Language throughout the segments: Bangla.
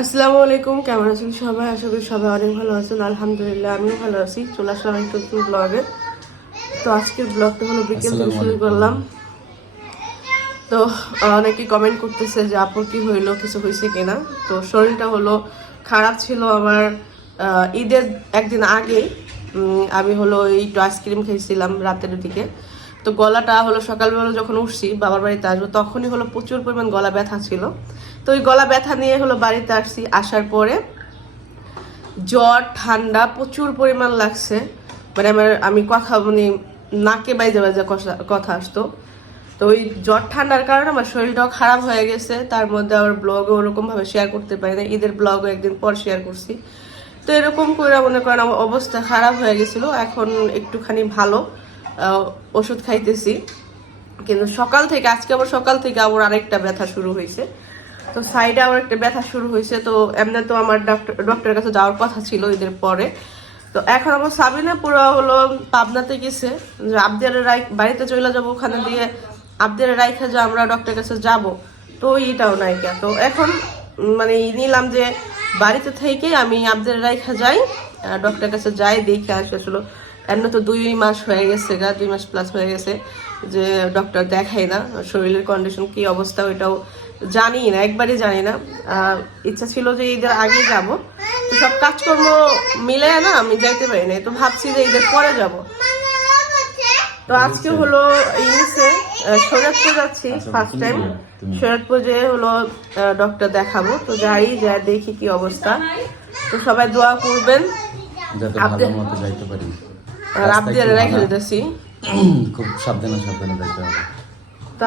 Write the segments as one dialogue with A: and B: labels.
A: আসসালামু আলাইকুম কেমন আছেন সবাই? আশা করি সবাই অনেক ভালো আছেন। আলহামদুলিল্লাহ আমিও ভালো আছি। চলে আসলাম একটু ব্লগে তো আজকের ব্লগটা হলো বিকেল থেকে শুরু করলাম। তো অনেকে কমেন্ট করতেছে যে আপুর কি হইল? কিছু হয়েছে কিনা? তো শরীরটা হলো খারাপ ছিল আমার ঈদের একদিন আগে আমি হলো একটু আইসক্রিম খেয়েছিলাম রাতের দিকে। তো গলাটা হলো সকালবেলা যখন উঠছি, বাবার বাড়িতে আসব, তখনই হলো প্রচুর পরিমাণ গলা ব্যথা ছিল। তো ওই গলা ব্যথা নিয়ে হলো বাড়িতে আসছি, আসার পরে জ্বর, ঠান্ডা প্রচুর পরিমাণ লাগছে। মানে আমার, আমি কথা মানে নাকে বাইজে বাইজে কথা- আসতো। তো ওই জ্বর, ঠান্ডার কারণে আমার শরীরটাও খারাপ হয়ে গেছে। তার মধ্যে আবার ব্লগও ওরকমভাবে শেয়ার করতে পারি না ঈদের ব্লগও একদিন পর শেয়ার করছি। তো এরকম করে মনে করেন আমার অবস্থা খারাপ হয়ে গেছিল। এখন একটুখানি ভালো। ওষুধ খাইতেছি। কিন্তু সকাল থেকে, আজকে আবার সকাল থেকে আবার আরেকটা ব্যথা শুরু হয়েছে তো সাইডে আবার একটা ব্যথা শুরু হয়েছে তো এমনি তো আমার ডক্টর ডক্টরের কাছে যাওয়ার কথা ছিল ঈদের পরে। তো এখন আমার সাবিনা পুরো হলো পাবনাতে গেছে। যে আবদের রাই, বাড়িতে চলে যাব ওখানে দিয়ে। আবদের রাইখে যে আমরা ডক্টরের কাছে যাব, তো এইটাও নাই কে তো এখন মানে নিলাম যে বাড়িতে থেকেই আমি আবদের রাইখা যাই ডক্টরের কাছে যাই, দেখে আসি আসলে এমনি তো দুই মাস হয়ে গেছে গা দুই মাস প্লাস হয়ে গেছে যে ডক্টর দেখাই না শরীরের কন্ডিশন কি অবস্থা ওইটাও জানি না একবারই জানি না। ইচ্ছা ছিল যে ঈদের আগে যাব। তো সব কাজকর্ম মিলে না আমি যাইতে পারি না তো ভাবছি যে ঈদের পরে যাব। তো আজকে হলো ইংলিশে শরৎপুর যাচ্ছি ফার্স্ট টাইম শরৎপুর যে হলো ডক্টর দেখাবো। তো যাই যা দেখি কি অবস্থা। তো সবাই দোয়া করবেন।
B: যাতে
A: আপনি-
B: ভালো মতো যাইতে পারি।
A: রেখে
B: খুব সাবধানে সাবধানে যাইতে হবে।
A: তো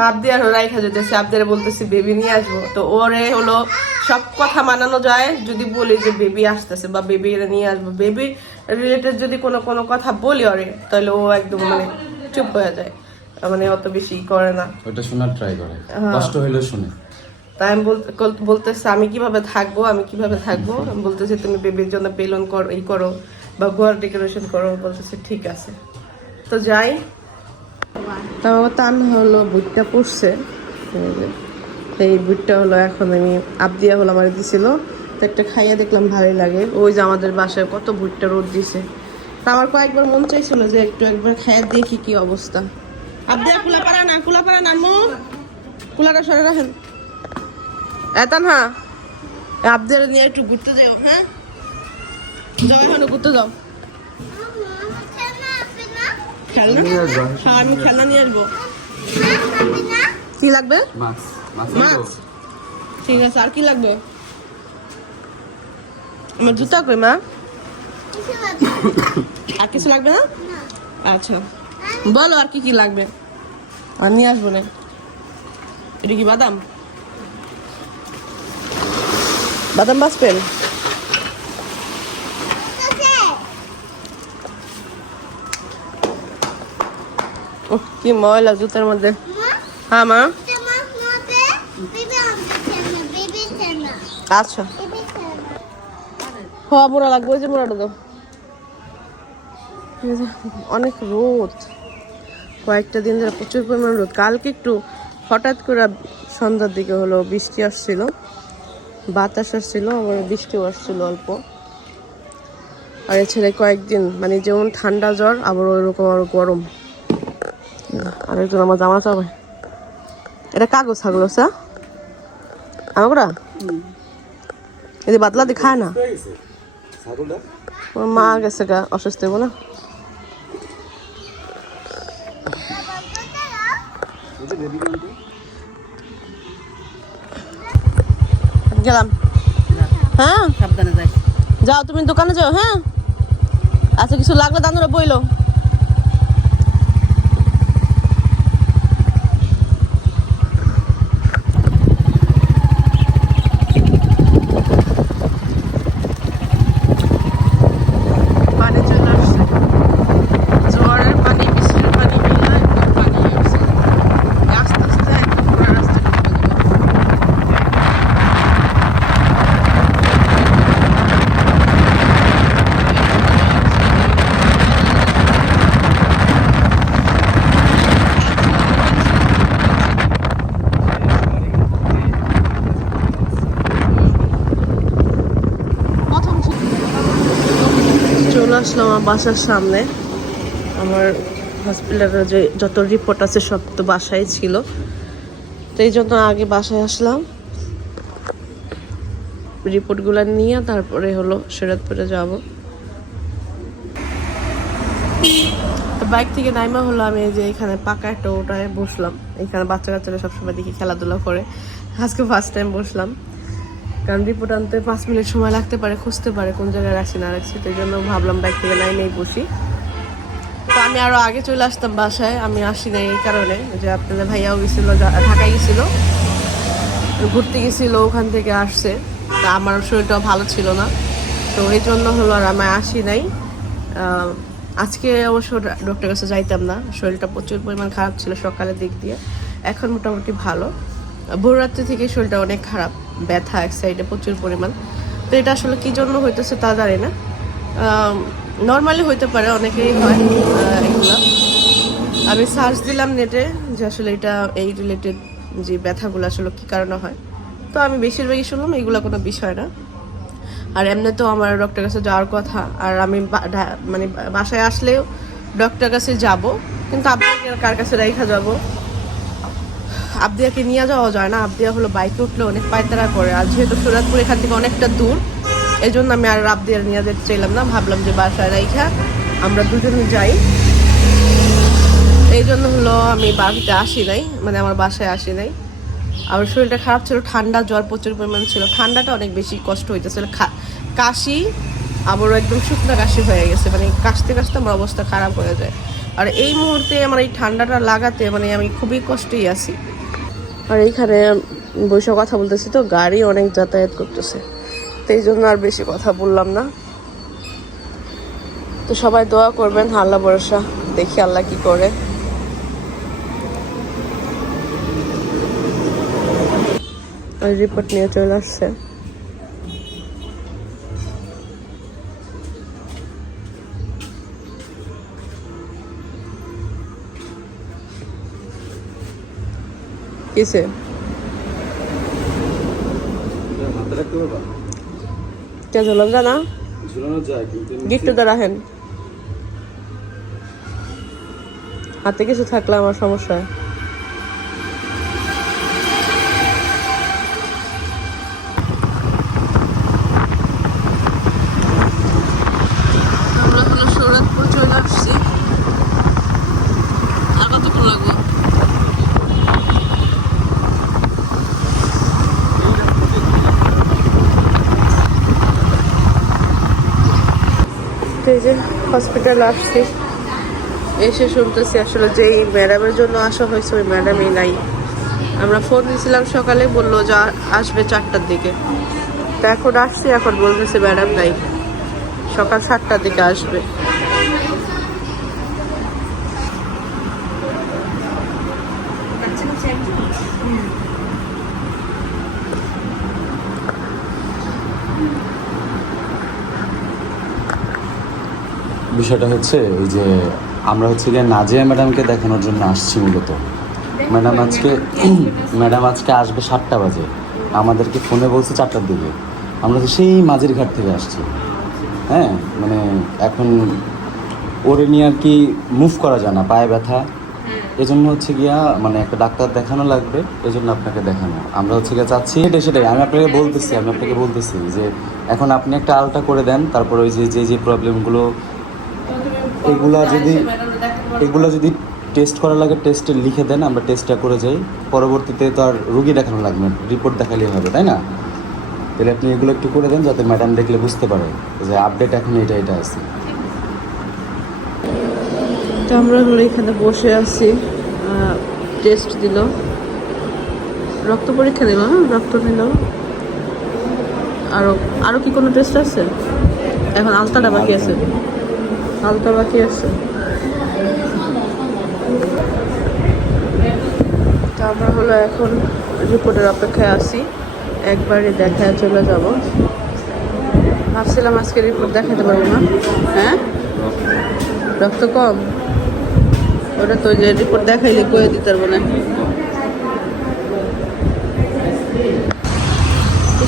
A: বলতেছি বেবি নিয়ে আসব। তো ওরে হলো সব কথা মানানো যায় যদি বলি যে বেবি আসতেছে বা বেবি নিয়ে আসব। বেবি রিলেটেড যদি কোনো কোনো কথা বলি ওরে তাহলে ও একদম মানে চুপ হয়ে যায়। মানে অত বেশি করে না।
B: ওটা শোনার ট্রাই করে।
A: হ্যাঁ।
B: কষ্ট শুনে।
A: তাই আমি বলতেছে আমি কীভাবে থাকব? আমি কীভাবে থাকব? আমি বলতেছি তুমি বেবির জন্য বেলুন করো এই করো। বা গোয়ার ডেকোরেশন করো, বলতেছে, ঠিক আছে। তো যাই। তো আমার টান হলো বুটটা পড়ছে এই বুটটা হলো এখন আমি আবদিয়া হলো আমার দিছিল। তো একটা খাইয়া দেখলাম ভালোই লাগে। ওই যে আমাদের বাসায় কত ভুট্টা রোদ দিছে। তা আমার কয়েকবার মন চাইছিল যে একটু একবার খাইয়া দেখি কি অবস্থা। আবদিয়া, কুলা পারা না, কুলা পারা না মো কুলাটা সরে রাখেন। এতান হ্যাঁ আবদের নিয়ে একটু ঘুরতে যাও হ্যাঁ? যাও এখন ঘুরতে যাও। খেলনা? হ্যাঁ আমি খেলনা নিয়ে আসব। কি লাগবে?
B: মাছ
A: ঠিক আছে আর কি লাগবে? আমার জুতা কই মা? আর কিছু লাগবে না? আচ্ছা। বলো আর কি কি লাগবে? আর নিয়ে আসব না। এটা কি বাদাম? বাদাম বাসপেন কি ময়লা জুতার মধ্যে। হ্যাঁ মা? আচ্ছা। হওয়া মোড়া লাগবে ওই যে মোড়াটা দাও। অনেক রোদ। কয়েকটা দিন ধরে প্রচুর পরিমাণ রোদ। কালকে একটু হঠাৎ করে সন্ধ্যার দিকে হলো বৃষ্টি আসছিল। বাতাস আসছিল আবার বৃষ্টিও আসছিল অল্প। আর এছাড়া কয়েকদিন মানে যেমন ঠান্ডা জ্বর আবার ওইরকম আরও গরম। আরেকজন আমার জামা চাবে এটা কাগজ ছাগল সা আমাকে এদি বাতলা দি খায় না? মা গেছে গা অসুস্থ হইব না? গেলাম। হ্যাঁ? যাও তুমি দোকানে যাও হ্যাঁ? আচ্ছা কিছু লাগলে দান্দুরা বইলো পানি চলে আসছে জোয়ারের পানি বৃষ্টির পানি মিলে একদম পানি হয়ে গেছে আস্তে আস্তে একদম পুরো রাস্তা ডুবে গেল আসলাম আমার বাসার সামনে। আমার হসপিটালের যে যত রিপোর্ট আছে সব তো বাসায় ছিল। তো এই জন্য আগে বাসায় আসলাম। রিপোর্টগুলো নিয়ে তারপরে হলো সিরাজপুরে যাব। বাইক থেকে নাইমা হলো, আমি যে এখানে পাকা একটা ওটায় বসলাম। এখানে বাচ্চা কাচ্চারা সবসময় দেখি খেলাধুলা করে। আজকে ফার্স্ট টাইম বসলাম। কারণ রিপোর্ট আনতে পাঁচ মিনিট সময় লাগতে পারে, খুঁজতে পারে কোন জায়গায় রাখছি, না রাখছি, তো জন্য ভাবলাম বাইক থেকে নাইমেই বসি। তো আমি আরও আগে চলে আসতাম বাসায়, আমি আসি নাই এই কারণে যে আপনাদের ভাইয়াও গেছিল ঢাকায় গেছিল, ঘুরতে গেছিল, ওখান থেকে আসছে। তা আমার শরীরটাও ভালো ছিল না, তো এই জন্য হলো আর আমি আসি নাই। আজকে অবশ্য ডক্টর কাছে যাইতাম না, শরীরটা প্রচুর পরিমাণ খারাপ ছিল সকালের দিক দিয়ে, এখন মোটামুটি ভালো। ভোর রাত্রি থেকে শরীরটা অনেক খারাপ, ব্যথা, এক সাইডে প্রচুর পরিমাণ। তো এটা আসলে কি জন্য হইতেছে তা জানি না। নর্মালি হইতে পারে অনেকেই হয় আমি সার্চ দিলাম নেটে যে আসলে এটা এই রিলেটেড যে ব্যথাগুলো আসলে কী কারণে হয়। তো আমি বেশিরভাগই শুনলাম এইগুলো কোনো বিষয় না। আর এমনি তো আমার ডক্টর কাছে যাওয়ার কথা, আর আমি মানে বাসায় আসলেও ডক্টর কাছে যাব, কিন্তু আপনাকে কার কাছে রেখা যাব? আবদিয়াকে নিয়ে যাওয়া যায় না। আবদিয়া হলো বাইকে উঠলে অনেক পায়তারা করে। আর যেহেতু সুরাতপুর এখান থেকে অনেকটা দূর এই জন্য আমি আর আবদিয়ার নিয়ে যেতে চাইলাম না। ভাবলাম যে বাসায় রাইখা আমরা দুজনে যাই। এই জন্য হলো আমি বাড়িতে আসি নাই মানে আমার বাসায় আসি নাই। আমার শরীরটা খারাপ ছিল, ঠান্ডা, জ্বর প্রচুর পরিমাণ ছিল। ঠান্ডাটা অনেক বেশি কষ্ট হইতেছিল। কাশি আবারও একদম শুকনো কাশি হয়ে গেছে। মানে কাশতে কাশতে আমার অবস্থা খারাপ হয়ে যায়। আর এই মুহূর্তে আমার এই ঠান্ডাটা লাগাতে মানে আমি খুবই কষ্টেই আছি। আর এইখানে বসে কথা বলতেছি তো, গাড়ি অনেক যাতায়াত করতেছে। তো এই জন্য আর বেশি কথা বললাম না। তো সবাই দোয়া করবেন, আল্লাহ ভরসা। দেখি আল্লাহ কি করে। রিপোর্ট নিয়ে চলে আসছে। কিসে কে ঝুলন জানা? গিফট তো রাখেন। হাতে কিছু থাকলে আমার সমস্যা হয় আমরা হলো সৌরাতপুর চলে আসছি আর কতক্ষণ লাগবে তো এই যে হসপিটাল আসছি। এসে শুনতেছি আসলে যে এই ম্যাডামের জন্য আসা হয়েছে, ওই ম্যাডামই নাই। আমরা ফোন দিয়েছিলাম সকালে, বলল যে আসবে চারটার দিকে। তা এখন আসছি, এখন বলতেছে ম্যাডাম নাই। সকাল সাতটার দিকে আসবে।
B: বিষয়টা হচ্ছে ওই যে আমরা হচ্ছে গিয়ে নাজিয়া ম্যাডামকে দেখানোর জন্য আসছি মূলত। ম্যাডাম আজকে ম্যাডাম আজকে আসবে সাতটা বাজে। আমাদেরকে ফোনে বলছে চারটার দিকে। আমরা তো সেই মাঝের ঘাট থেকে আসছি। হ্যাঁ মানে এখন ওরে নিয়ে আর কি মুভ করা যায় না, পায়ে ব্যথা। এজন্য হচ্ছে গিয়া মানে একটা ডাক্তার দেখানো লাগবে, এজন্য আপনাকে দেখানো। আমরা হচ্ছে গিয়ে চাচ্ছি সেটাই সেটাই, আমি আপনাকে বলতেছি, আমি আপনাকে বলতেছি যে এখন আপনি একটা আলটা করে দেন, তারপর ওই যে যে যে প্রবলেমগুলো এগুলা যদি- এগুলো যদি টেস্ট করা লাগে টেস্টে লিখে দেন আমরা টেস্টটা করে যাই। পরবর্তীতে তো আর রুগী দেখানো লাগবে রিপোর্ট দেখালেই হবে তাই না? তাহলে আপনি এগুলো একটু করে দেন যাতে ম্যাডাম দেখলে বুঝতে পারে যে আপডেট এখন এটা এটা আছে।
A: তো আমরা হলো এখানে বসে আছি টেস্ট দিল। রক্ত পরীক্ষা দিল না রক্ত দিল। আরও আরও কি কোনো টেস্ট আছে? এখন আলতাটা বাকি আছে। আলতা বাকি আছে। আমরা হলো এখন রিপোর্টের অপেক্ষায় আছি। একবারে দেখায় চলে যাব। ভাবছিলাম আজকে রিপোর্ট দেখাতে পারব না। হ্যাঁ? রক্ত কম? ওটা তো যে রিপোর্ট দেখাইলে কয়ে দিতে পারব না।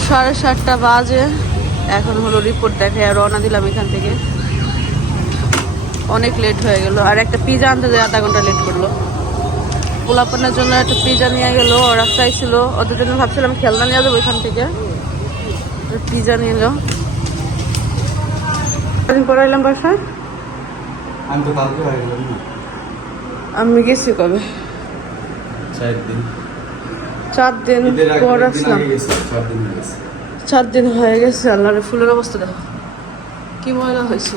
A: সাড়ে সাতটা বাজে। এখন হলো রিপোর্ট আর রওনা দিলাম এখান থেকে। অনেক লেট হয়ে গেল। আর একটা পিজা আনতে যায় আধা ঘণ্টা লেট করল। পোলাপানের জন্য একটা পিজা নিয়ে গেল ওরা চাইছিল। ওদের জন্য ভাবছিলাম খেলনা নিয়ে যাব এখান থেকে। পিজা নিল কদিন পর এলাম বাসায়?
B: আমি তো কালকে হয়ে
A: আমি গেছি কবে?
B: চার দিন।
A: চার দিন পর আসলাম।
B: চার দিন হয়ে গেছে
A: আল্লাহর ফুলের অবস্থা দেখো। কি ময়লা হয়েছে।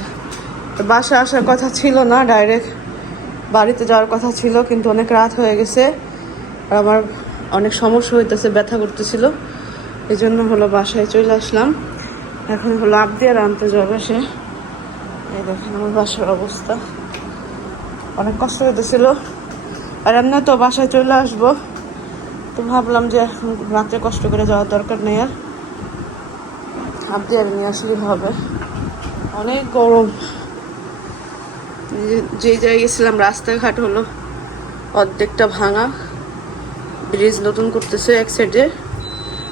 A: বাসা আসার কথা ছিল না ডাইরেক্ট বাড়িতে যাওয়ার কথা ছিল, কিন্তু অনেক রাত হয়ে গেছে। আর আমার অনেক সমস্যা হইতেছে, ব্যথা করতেছিল। এই জন্য হলো বাসায় চলে আসলাম। এখন হলো আবদি আর আনতে যাবে সে। এই দেখেন আমার বাসার অবস্থা। অনেক কষ্ট হইতেছিল। আর এমনি তো বাসায় চলে আসব। তো ভাবলাম যে রাতে কষ্ট করে যাওয়ার দরকার নেই আর। আবদি আর নিয়ে আসলেই হবে। অনেক গরম। যে- জায়গায় গেছিলাম, রাস্তাঘাট হলো অর্ধেকটা ভাঙা। ব্রিজ নতুন করতেছে এক সাইডে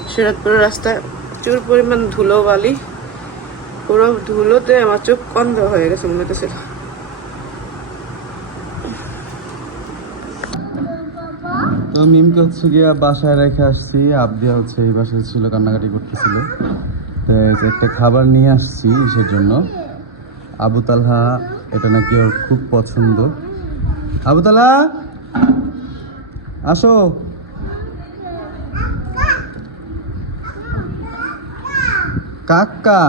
A: সিরাজপুরের রাস্তায় প্রচুর পরিমাণ ধুলো, বালি। পুরো ধুলোতে আমার চোখ বন্ধ হয়ে গেছে মনে হতেছিল
B: তো মিমকে হচ্ছে গিয়া বাসায় রেখে আসছি। আবদিয়া হচ্ছে এই বাসায় ছিল, কান্নাকাটি করতেছিল। তো একটা খাবার নিয়ে আসছি ইসের জন্য। আবু তালহা এটা নাকি ওর খুব পছন্দ। আবু তালহা আসো। কাকা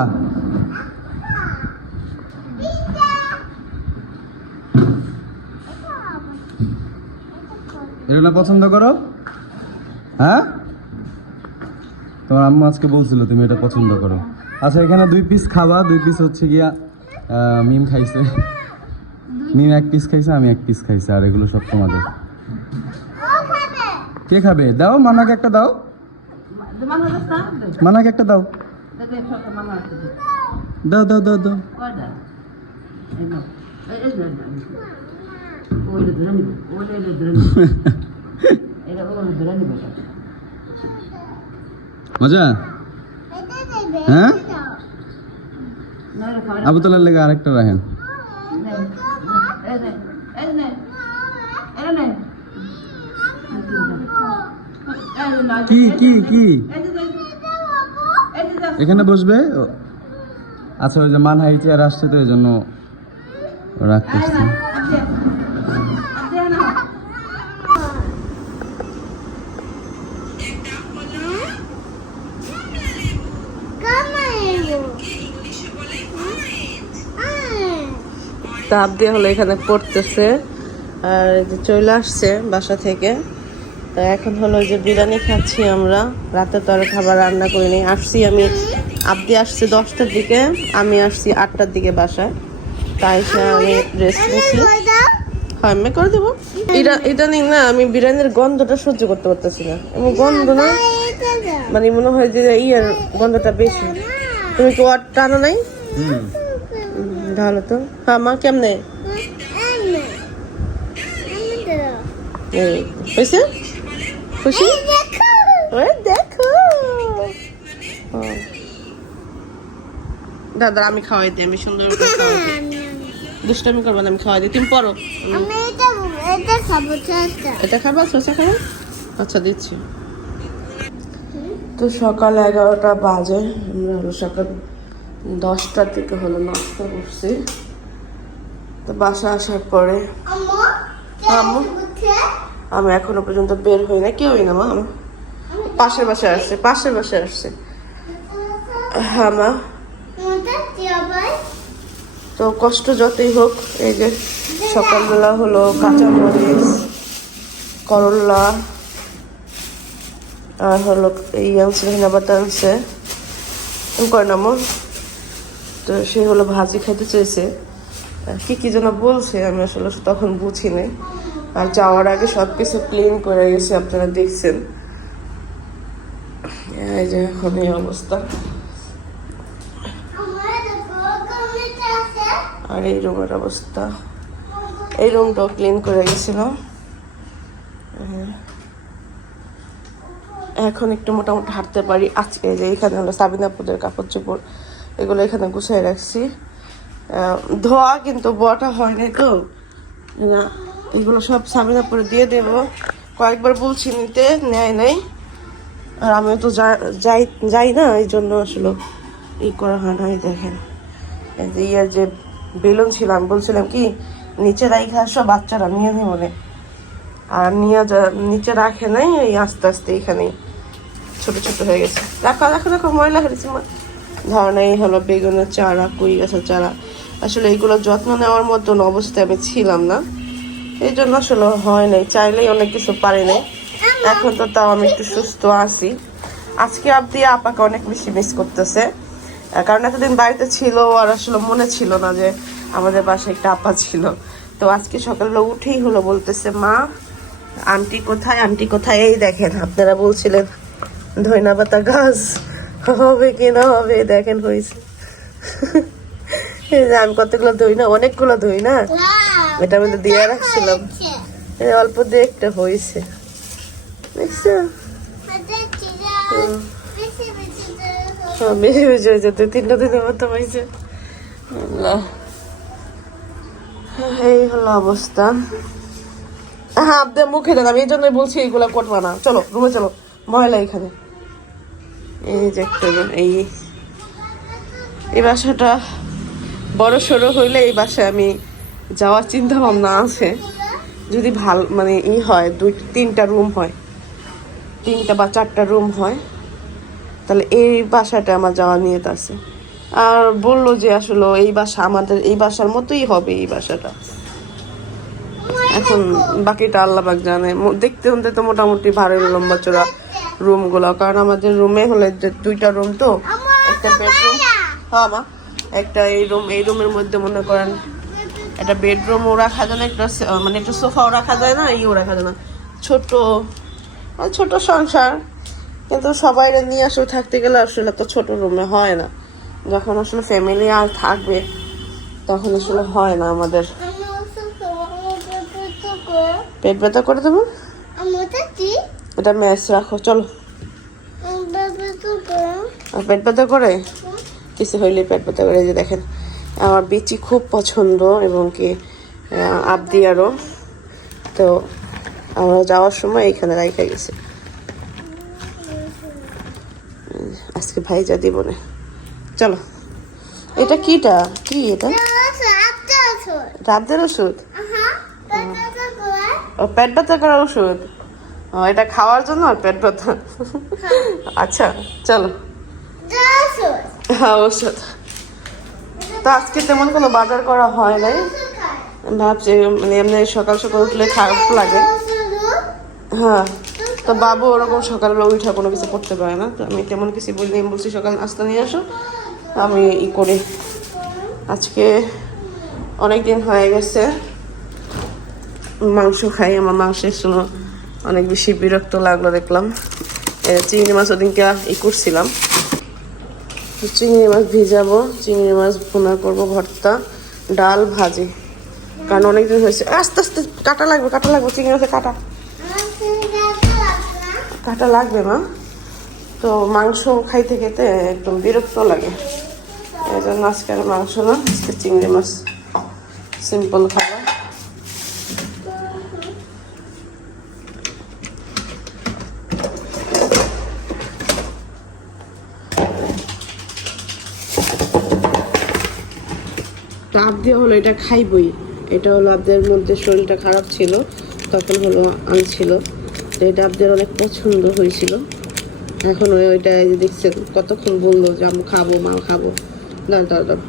B: এটা না পছন্দ করো? হ্যাঁ? তোমার আম্মু আজকে বলছিল তুমি এটা পছন্দ করো। আচ্ছা এখানে দুই পিস খাবা, দুই পিস হচ্ছে গিয়া মিম খাইছে। মিম এক পিস খাইছে, আমি এক পিস খাইছে, আর এগুলো সব তোমাদের। কে খাবে? দাও, মানাকে একটা দাও। মানাকে একটা দাও। দাও দাও দাও দাও। মজা? হ্যাঁ? আবু তালার লেগে আরেকটা রাখেন। কি কি কি? এখানে বসবে? আচ্ছা ওই যে মানহাই চেয়ার আসছে তো, এই জন্য রাখতেছি।
A: তাপ দিয়ে হলো এখানে পড়তেছে। আর যে চলে আসছে বাসা থেকে। তা এখন হলো যে বিরিয়ানি খাচ্ছি আমরা। রাতে তো আর খাবার রান্না করিনি। আসছি আমি, আবদি আসছে দশটার দিকে, আমি আসছি আটটার দিকে বাসায়। তাই সে আমি রেস্ট নিচ্ছি। হ্যাঁ আমি করে দেবো। এটা ইদানিং না আমি বিরিয়ানির গন্ধটা সহ্য করতে পারতেছি না। আমি গন্ধ না। মানে মনে হয় যে ইয়ের গন্ধটা বেশি। তুমি কি টানো নাই? ভালো তো? হ্যাঁ মা কেমনে? হয়েছে? খুশি? দেখো। দাদা আমি খাওয়াই দিই আমি সুন্দর করে খাওয়াই দিই। দুষ্টামি করব না আমি খাওয়াই দিই। তুমি পড়ো। এটা খাবা শসা খাব আচ্ছা দিচ্ছি। তো সকাল এগারোটা বাজে আমরা সকাল দশটার থেকে হলো নাস্তা করছি। তো বাসা আসার পরে আম্মু আমি এখনও পর্যন্ত বের হই না কেউই না মা। পাশের বাসায় আসছে পাশের বাসায় আসছে। হ্যাঁ মা। তো কষ্ট যতই হোক এই যে সকালবেলা হলো কাঁচামরিচ করলা আর হলো এই আনছে পাতা আনছে। করে না মন তো সে হলো ভাজি খাইতে চেয়েছে। কি কি যেন বলছে, আমি আসলে তখন বুঝিনি। আর যাওয়ার আগে সব কিছু ক্লিন করে গেছে, আপনারা দেখছেন। এই যে এখন এই অবস্থা। আর এই রুমের অবস্থা। এই রুমটাও ক্লিন করে গেছিলাম হ্যাঁ। এখন একটু মোটামুটি হাঁটতে পারি। আজকে যে এখানে হলো সাবিনাপুদের কাপড় চোপড় এগুলো এখানে গুছিয়ে রাখছি। ধোয়া কিন্তু বোয়াটা হয় নাই তো এগুলো সব সামিনা পরে দিয়ে দেব। কয়েকবার বলছি নিতে, নেয় নাই। আর আমিও তো যাই যাই না, এই জন্য আসলে ই করা হয় না দেখেন। ইয়ার যে বেলুন ছিলাম, বলছিলাম কি, নিচে রাইখে আসো বাচ্চারা নিয়ে নেই বলে। আর নিয়ে নিচে রাখে নাই, এই আস্তে আস্তে এখানেই ছোট ছোট হয়ে গেছে। রাখো রাখো রাখো, ময়লা হয়েছে মা ধরেন এই হলো বেগুনের চারা কুই গাছের চারা। আসলে এইগুলো যত্ন নেওয়ার মতন অবস্থায় আমি ছিলাম না। এই জন্য আসলে হয় নাই। চাইলেই অনেক কিছু পারি নাই। এখন তো তাও আমি একটু সুস্থ আছি। আজকে আপনি আপাকে অনেক বেশি মিস করতেছে। কারণ এতদিন বাড়িতে ছিল আর আসলে মনে ছিল না যে আমাদের বাসায় একটা আপা ছিল। তো আজকে সকালবেলা উঠেই হলো বলতেছে, মা, আন্টি কোথায়? আন্টি কোথায়? এই দেখেন, আপনারা বলছিলেন ধইনা পাতা গাছ। হবে কি না হবে দেখেন হয়েছে। এই যে আমি কতগুলো ধুই না অনেকগুলো ধুই না? এটা মধ্যে দিয়ে রাখছিলাম। এই অল্প দিয়ে একটা হয়েছে। দেখছ। হ্যাঁ, বেশি বেশি হয়েছে দুই তিনটা দিনের মতো হয়েছে। এই হলো অবস্থা। হ্যাঁ আপনার মুখে দেন আমি এই জন্যই বলছি এইগুলা করবা না। চলো রুমে চলো ময়লা এখানে। এই যে একটা এই। এই বাসাটা বড় সড়ো হইলে এই বাসায় আমি যাওয়ার চিন্তা ভাবনা আছে। যদি ভালো মানে ই হয়, দুই, তিনটা রুম হয়, তিনটা বা চারটা রুম হয়, তাহলে এই বাসাটা আমার যাওয়ার নিয়ত আছে। আর বলল যে আসলে এই বাসা আমাদের, এই বাসার মতোই হবে এই বাসাটা। এখন বাকিটা আল্লাহবাক জানে। দেখতে হতে তো মোটামুটি ভারী লম্বা চড়া রুমগুলো কারণ আমাদের রুমে হলে দুইটা রুম তো। একটা বেডরুম হ্যাঁ মা। একটা এই রুম এই রুমের মধ্যে মনে করেন একটা বেডরুমও রাখা যায় না একটা মানে একটা সোফাও রাখা যায় না ইও রাখা যায় না। ছোট আর ছোট সংসার। কিন্তু সবাই নিয়ে আসলে থাকতে গেলে আসলে তো ছোট রুমে হয় না। যখন আসলে ফ্যামিলি আর থাকবে তখন আসলে হয় না আমাদের। পেট ব্যথা করে দেবো? এটা ম্যাচ রাখো চলো। পেট ব্যথা করে? কিছু হইলে পেট ব্যথা করে যে দেখেন। আমার বিচি খুব পছন্দ এবং কি আবদি আরও। তো আমরা যাওয়ার সময় এইখানে রাইখা গেছে। আজকে ভাইজা দিব না। চলো। এটা কিটা? কি এটা? রাতের ওষুধ। ও পেট ব্যথা করার ওষুধ? এটা খাওয়ার জন্য আর পেট ব্যথা? আচ্ছা চলো। হ্যাঁ ওষুধ তো আজকে তেমন কোনো বাজার করা হয় নাই। ভাবছি মানে এমনি সকাল সকাল উঠলে খারাপ লাগে। হ্যাঁ তো বাবু ওরকম সকালবেলা উঠে কোনো কিছু করতে পারে না। তো আমি তেমন কিছু বলি আমি বলছি সকাল নাস্তা নিয়ে আসো। আমি ই করি। আজকে অনেক দিন হয়ে গেছে। মাংস খাই, আমার মাংসের সময় অনেক বেশি বিরক্ত লাগল দেখলাম। চিংড়ি মাছ ওদিনকে ই করছিলাম। চিংড়ি মাছ ভিজাবো, চিংড়ি মাছ ভুনা করব, ভর্তা, ডাল ভাজি। কারণ অনেকদিন হয়েছে। আস্তে আস্তে, কাটা লাগবে কাটা লাগবে, চিংড়ি মাছে কাটা। কাটা লাগবে মা তো মাংস খাইতে খেতে একদম বিরক্ত লাগে। এই জন্য আজকে মাংস না, আজকে চিংড়ি মাছ। সিম্পল খাবার। টাপ দিয়ে হলো এটা খাইবই। এটা হলো আপনাদের মধ্যে শরীরটা খারাপ ছিল তখন হলো আনছিল। তো এটা আপনাদের অনেক পছন্দ হয়েছিল। এখন ওই ওইটা দেখছেন কতক্ষণ বলল যে আমি খাব মা খাব। দাঁড় দাঁড় দাঁড়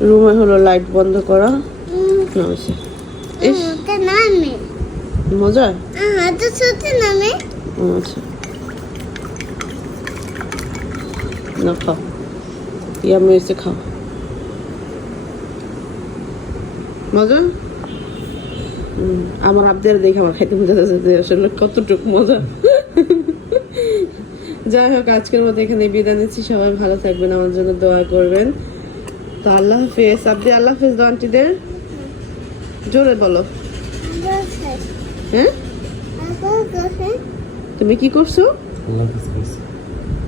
A: রুমে হলো লাইট বন্ধ করা। মজা? আচ্ছা। না খাও। ইয়ামি হয়েছে খাও মজা হুম, আমার আবদের দেখে আমার খাইতে মজা যাচ্ছে যে আসলে কতটুকু মজা। যাই হোক আজকের মতো এখানে বিদায় নিচ্ছি। সবাই ভালো থাকবেন আমার জন্য দোয়া করবেন। তো আল্লাহ হাফেজ। আব্দি আল্লাহ হাফেজ দো আন্টিদের? জোরে বলো। হ্যাঁ? তুমি কি করছ?
B: আল্লাহ হাফেজ।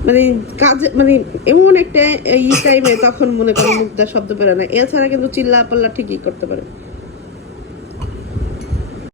A: মানে কাজে মানে এমন একটা এই টাইমে তখন মনে করো মুখ শব্দ পেরে না। এছাড়া কিন্তু চিল্লা পাল্লা ঠিকই করতে পারে।